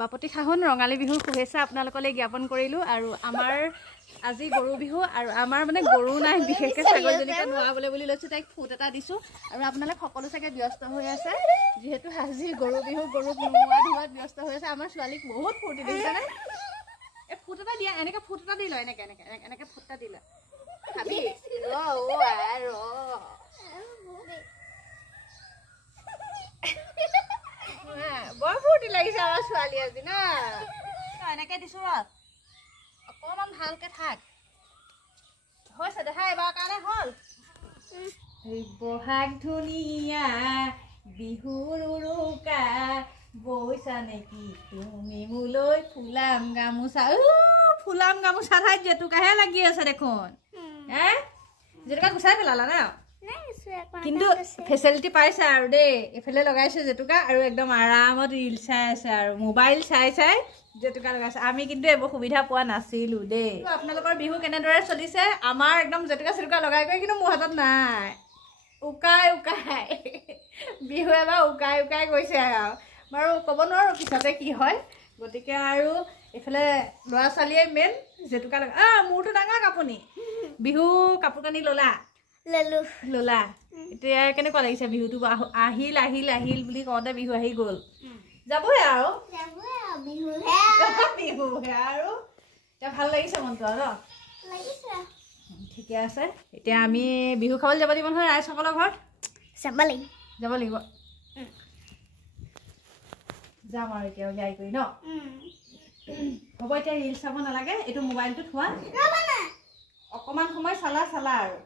বাপতি খাহন ৰঙালী বিহুৰ শুভেচ্ছা আপোনালোকলৈ জ্ঞাপন কৰিলোঁ। আৰু আমাৰ আজি গৰু বিহু আৰু আমাৰ মানে গৰু নাই, বিশেষকৈ ছাগলজনীকে নোৱাবলৈ বুলি লৈছোঁ, তাইক ফুট এটা দিছোঁ। আৰু আপোনালোক সকলো চাগে ব্যস্ত হৈ আছে, যিহেতু আজি গৰু বিহু, গৰুক নোৱা ধোৱাত ব্যস্ত হৈ আছে। আমাৰ ছোৱালীক বহুত ফূৰ্তি দেখিছেনে? এই ফুট এটা দিয়া, এনেকৈ ফুট এটা দি লয়, এনেকৈ ফুট এটা দি লয়। খাবি বৰ ফূৰ্তি লাগিছে আমাৰ ছোৱালী আজি না। এনেকৈ দিছোঁ অকণমান ভালকৈ থাক। হৈছে দেখা এবাৰ কাৰণে হ'ল। বহাগ ধুনীয়া বিহুৰ উৰুকা, বৈছা নেকি তুমি মোলৈ ফুলাম গামোচা। ফুলাম গামোচা ঠাইত জেতুকাহে লাগি আছে দেখোন। জেতুকা গুচাই পেলালা না? কিন্তু ফেচিলিটি পাইছে আৰু দেই, এইফালে লগাইছে জেতুকা আৰু একদম আৰামত ৰিল চাই আছে আৰু মোবাইল চাই চাই জেতুকা লগাইছে। আমি কিন্তু এইবোৰ সুবিধা পোৱা নাছিলোঁ দেই। আপোনালোকৰ বিহু কেনেদৰে চলিছে? আমাৰ একদম জেতুকা চেতুকা লগাই কৰি, কিন্তু মোৰ হাতত নাই। উকাই উকাই বিহু এবাৰ উকাই উকাই গৈছে আৰু বাৰু ক'ব নোৱাৰোঁ পিছতে কি হয়। গতিকে আৰু এইফালে ল'ৰা ছোৱালীয়ে মেইন জেতুকা লগা। মোৰতো ডাঙৰ আপুনি বিহু কাপোৰ কানি ল'লা? ল'লা। এতিয়া কেনেকুৱা লাগিছে বিহুটো? আহিল আহিল আহিল বুলি কওঁতে বিহু আহি গ'ল। যাবহে আৰু বিহুহে আৰু এতিয়া ভাল লাগিছে মনটো আৰু ন? ঠিকে আছে। এতিয়া আমি বিহু খাবলৈ যাব লাগিব নহয় ৰাইজসকলৰ ঘৰত। যাব লাগিব। যাম আৰু এতিয়া উলিয়াই কৰি ন? হ'ব, এতিয়া ৰিল চাব নালাগে, এইটো মোবাইলটো থোৱা। অকণমান সময় চালা আৰু